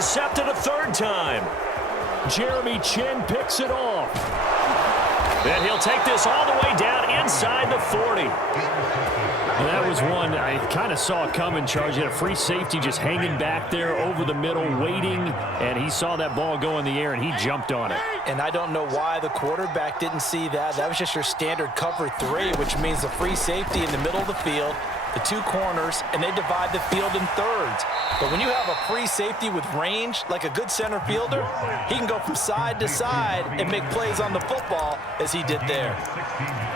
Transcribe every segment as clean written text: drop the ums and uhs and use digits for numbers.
intercepted a third time. Jeremy Chin picks it off. And he'll take this all the way down inside the 40. And that was one I kind of saw coming, Charles. He had a free safety just hanging back there over the middle, waiting, and he saw that ball go in the air, and he jumped on it. And I don't know why the quarterback didn't see that. That was just your standard cover 3, which means the free safety in the middle of the field, the 2 corners, and they divide the field in thirds. But when you have a free safety with range, like a good center fielder, he can go from side to side and make plays on the football as he did there.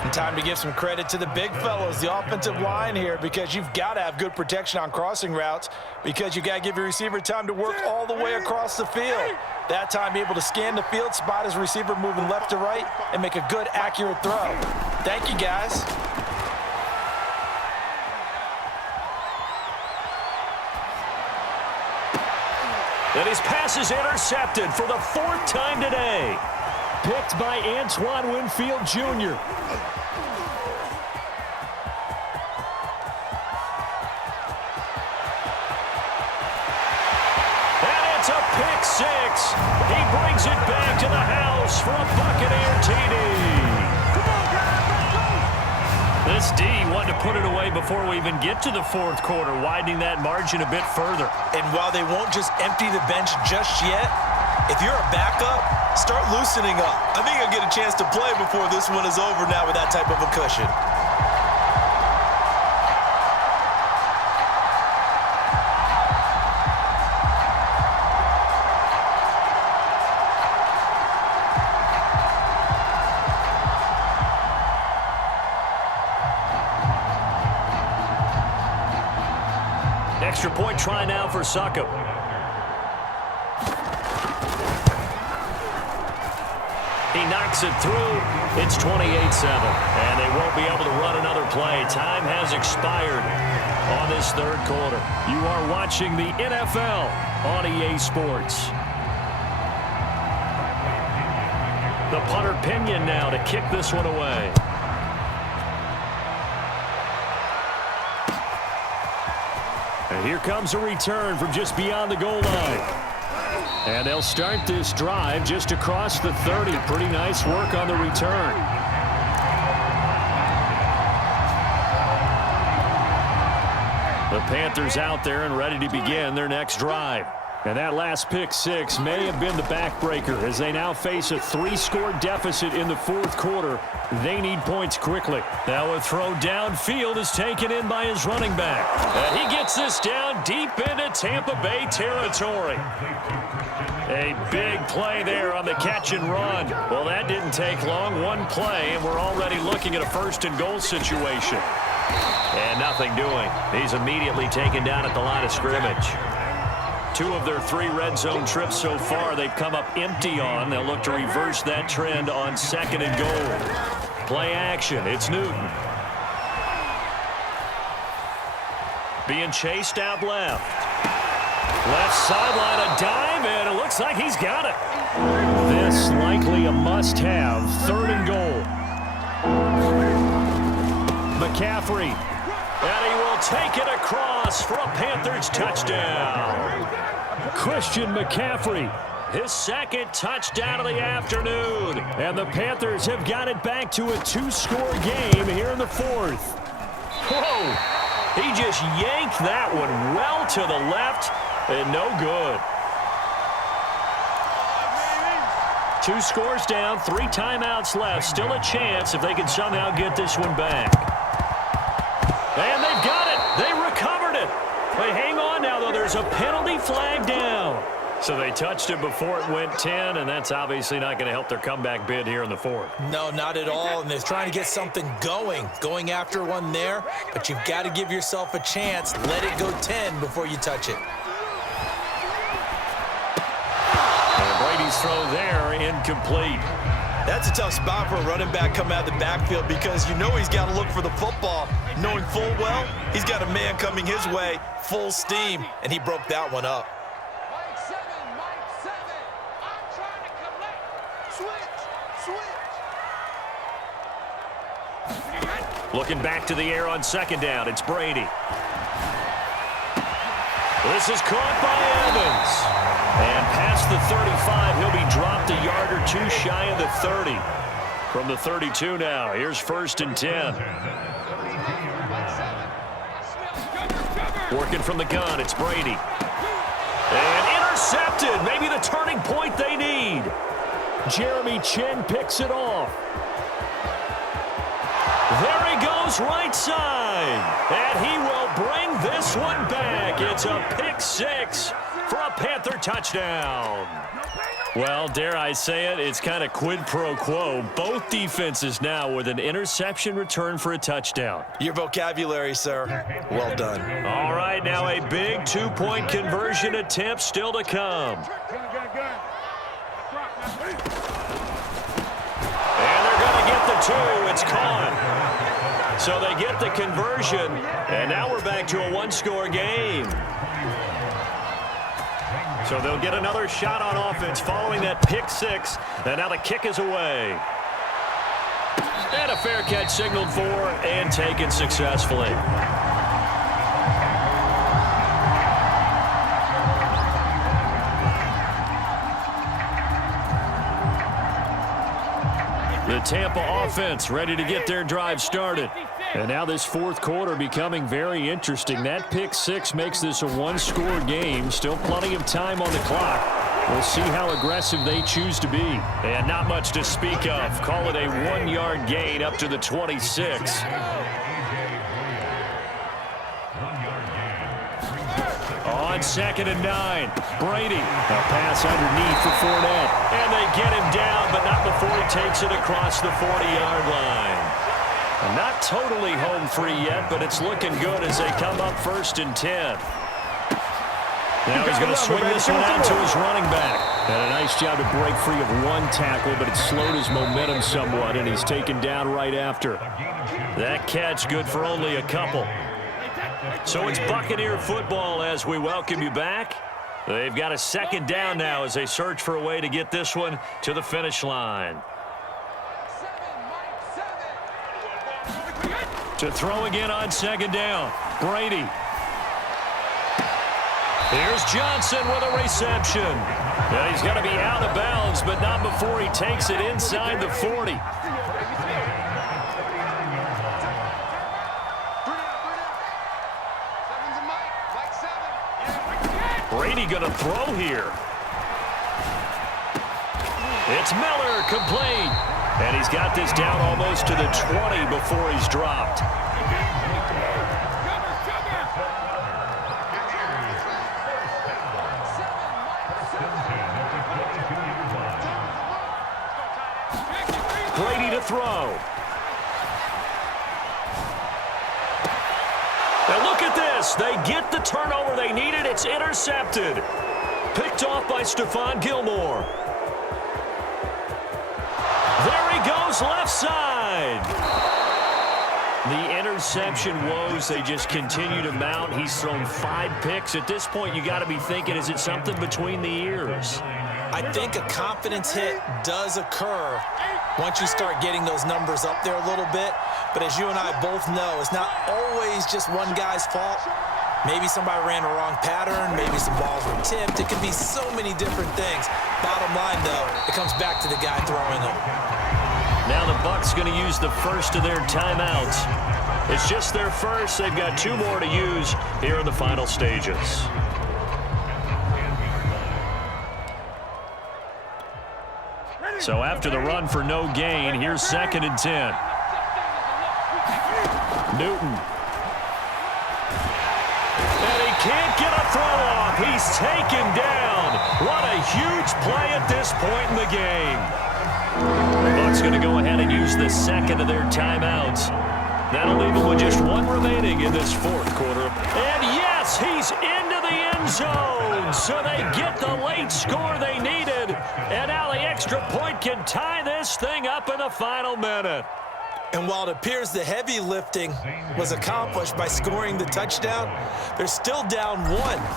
And time to give some credit to the big fellows, the offensive line here, because you've got to have good protection on crossing routes because you've got to give your receiver time to work all the way across the field. That time able to scan the field, spot his receiver moving left to right, and make a good, accurate throw. Thank you, guys. And his pass is intercepted for the 4th time today. Picked by Antoine Winfield Jr. And it's a pick 6. He brings it back to the house for a Buccaneer TD. This D wanted to put it away before we even get to the 4th quarter, widening that margin a bit further. And while they won't just empty the bench just yet, if you're a backup, start loosening up. I think you'll get a chance to play before this one is over now with that type of a cushion. Extra point try now for Succop. He knocks it through. It's 28-7. And they won't be able to run another play. Time has expired on this 3rd quarter. You are watching the NFL on EA Sports. The punter Pinion now to kick this one away. And here comes a return from just beyond the goal line. And they'll start this drive just across the 30. Pretty nice work on the return. The Panthers out there and ready to begin their next drive. And that last pick 6 may have been the backbreaker as they now face a 3-score deficit in the 4th quarter. They need points quickly. Now a throw downfield is taken in by his running back. And he gets this down deep into Tampa Bay territory. A big play there on the catch and run. Well, that didn't take long. One play, and we're already looking at a 1st and goal situation. And nothing doing. He's immediately taken down at the line of scrimmage. 2 of their 3 red zone trips so far they've come up empty on. They'll look to reverse that trend on 2nd and goal. Play action. It's Newton. Being chased out left. Left sideline, a dive, and it looks like he's got it. This likely a must-have. 3rd and goal. McCaffrey. And he will take it across for a Panthers touchdown. Christian McCaffrey. His 2nd touchdown of the afternoon. And the Panthers have got it back to a 2-score game here in the 4th. Whoa! He just yanked that one well to the left and no good. 2 scores down, 3 timeouts left. Still a chance if they can somehow get this one back. And they've got it. They recovered it. They hang on now, though. There's a penalty flag down. So they touched it before it went 10, and that's obviously not going to help their comeback bid here in the 4th. No, not at all, and they're trying to get something going after one there, but you've got to give yourself a chance. Let it go 10 before you touch it. And Brady's throw there, incomplete. That's a tough spot for a running back coming out of the backfield because you know he's got to look for the football, knowing full well he's got a man coming his way, full steam, and he broke that one up. Looking back to the air on 2nd down, it's Brady. This is caught by Evans. And past the 35, he'll be dropped a yard or two shy of the 30. From the 32 now, here's 1st and 10. Working from the gun, it's Brady. And intercepted, maybe the turning point they need. Jeremy Chin picks it off. There he goes, right side. And he will bring this one back. It's a pick 6 for a Panther touchdown. Well, dare I say it, it's kind of quid pro quo. Both defenses now with an interception return for a touchdown. Your vocabulary, sir. Well done. All right, now a big 2-point conversion attempt still to come. And they're going to get the 2. It's caught. So they get the conversion, and now we're back to a one-score game. So they'll get another shot on offense following that pick 6, and now the kick is away. And a fair catch signaled for and taken successfully. The Tampa offense ready to get their drive started. And now this fourth quarter becoming very interesting. That pick 6 makes this a one-score game. Still plenty of time on the clock. We'll see how aggressive they choose to be. And not much to speak of. Call it a 1-yard gain up to the 26. On 2nd and 9, Brady. A pass underneath for Fournette. And they get him down, but not before he takes it across the 40-yard line. Not totally home free yet, but it's looking good as they come up 1st and 10. Now he's going to swing this one out to his running back. And a nice job to break free of one tackle, but it slowed his momentum somewhat, and he's taken down right after. That catch good for only a couple. So it's Buccaneer football as we welcome you back. They've got a 2nd down now as they search for a way to get this one to the finish line. To throw again on 2nd down, Brady. Here's Johnson with a reception. And he's going to be out of bounds, but not before he takes it inside the 40. Brady going to throw here. It's Miller, complete. And he's got this down almost to the 20 before he's dropped. Brady to throw. Now look at this. They get the turnover they needed. It's intercepted. Picked off by Stephon Gilmore. There he goes, left side. The interception woes, they just continue to mount. He's thrown 5 picks. At this point, you got to be thinking, is it something between the ears? I think a confidence hit does occur once you start getting those numbers up there a little bit. But as you and I both know, it's not always just one guy's fault. Maybe somebody ran a wrong pattern. Maybe some balls were tipped. It could be so many different things. Bottom line, though, it comes back to the guy throwing them. Now the Bucs going to use the first of their timeouts. It's just their first. They've got 2 more to use here in the final stages. So after the run for no gain, here's 2nd and 10. Newton. And he can't get a throw off. He's taken down. What a huge play at this point in the game. The Bucs going to go ahead and use the 2nd of their timeouts. That'll leave them with just 1 remaining in this 4th quarter. And yes, he's into the end zone. So they get the late score they needed. And now the extra point can tie this thing up in the final minute. And while it appears the heavy lifting was accomplished by scoring the touchdown, they're still down 1.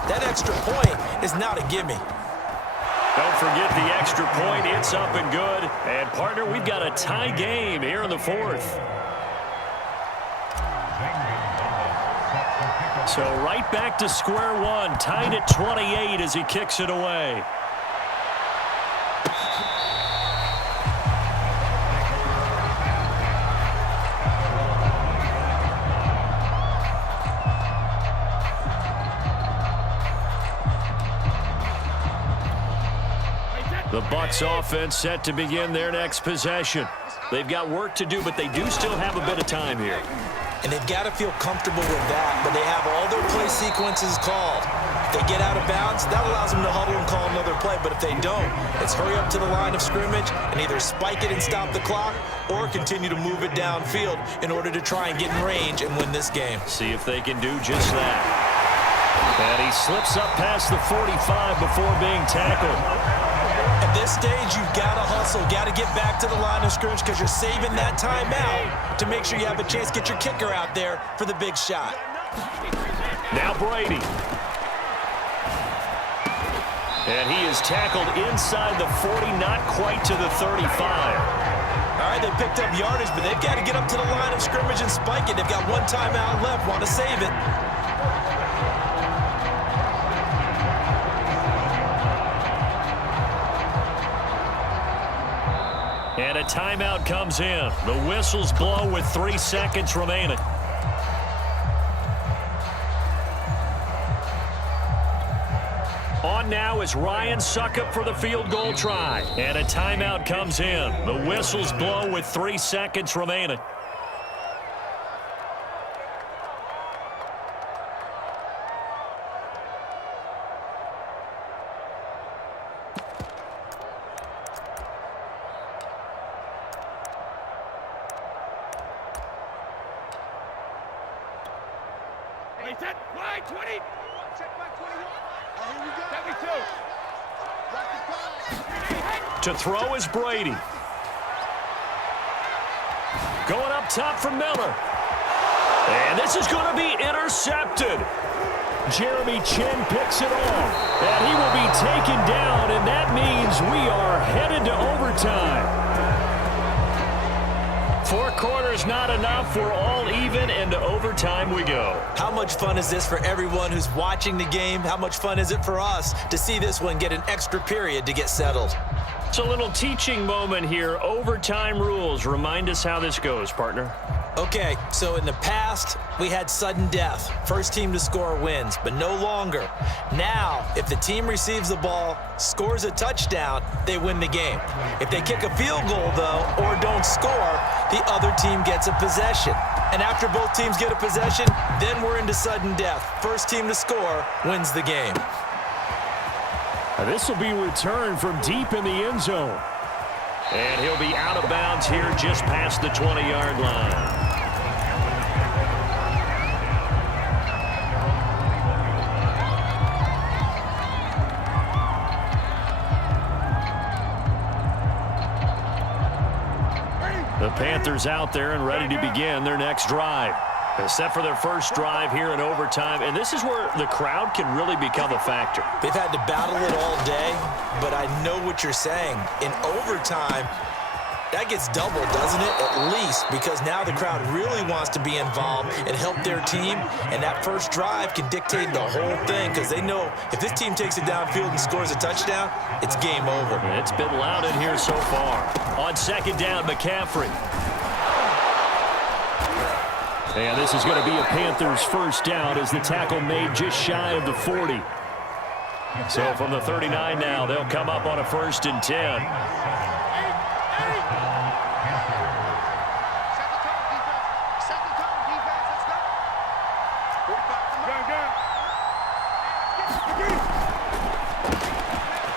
That extra point is not a gimme. Don't forget the extra point. It's up and good. And, partner, we've got a tie game here in the 4th. So right back to square one, tied at 28 as he kicks it away. The Bucs offense set to begin their next possession. They've got work to do, but they do still have a bit of time here. And they've got to feel comfortable with that, but they have all their play sequences called. If they get out of bounds, that allows them to huddle and call another play, but if they don't, it's hurry up to the line of scrimmage and either spike it and stop the clock or continue to move it downfield in order to try and get in range and win this game. See if they can do just that. And he slips up past the 45 before being tackled. At this stage, you've got to hustle, got to get back to the line of scrimmage because you're saving that timeout to make sure you have a chance to get your kicker out there for the big shot. Now Brady. And he is tackled inside the 40, not quite to the 35. All right, they picked up yardage, but they've got to get up to the line of scrimmage and spike it. They've got one timeout left, want to save it. And a timeout comes in. The whistles blow with 3 seconds remaining. On now is Ryan Suckup for the field goal try. And a timeout comes in. The whistles blow with 3 seconds remaining. To throw is Brady. Going up top for Miller. And this is going to be intercepted. Jeremy Chin picks it off. And he will be taken down, and that means we are headed to overtime. 4 quarters not enough. We're all even, and to overtime we go. How much fun is this for everyone who's watching the game? How much fun is it for us to see this one get an extra period to get settled? It's a little teaching moment here. Overtime rules. Remind us how this goes, partner. Okay, so in the past, we had sudden death. First team to score wins, but no longer. Now, if the team receives the ball, scores a touchdown, they win the game. If they kick a field goal, though, or don't score, the other team gets a possession. And after both teams get a possession, then we're into sudden death. First team to score wins the game. This will be returned from deep in the end zone. And he'll be out of bounds here just past the 20-yard line. The Panthers out there and ready to begin their next drive. Set for their first drive here in overtime, and this is where the crowd can really become a factor. They've had to battle it all day, but I know what you're saying. In overtime, that gets doubled, doesn't it? At least, because now the crowd really wants to be involved and help their team, and that first drive can dictate the whole thing because they know if this team takes it downfield and scores a touchdown, it's game over. It's been loud in here so far. On second down, McCaffrey. And this is going to be a Panthers first down as the tackle made just shy of the 40. So from the 39 now, they'll come up on a 1st and 10.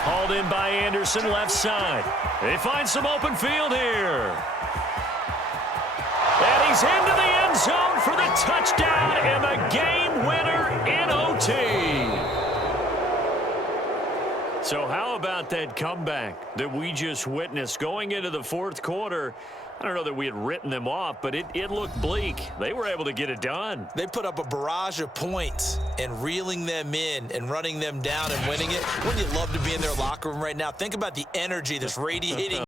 Hauled in by Anderson, left side. They find some open field here. And he's into the end zone for the touchdown and the game winner in OT. So how about that comeback that we just witnessed going into the 4th quarter? I don't know that we had written them off, but it looked bleak. They were able to get it done. They put up a barrage of points, and reeling them in and running them down and winning it. Wouldn't you love to be in their locker room right now? Think about the energy that's radiating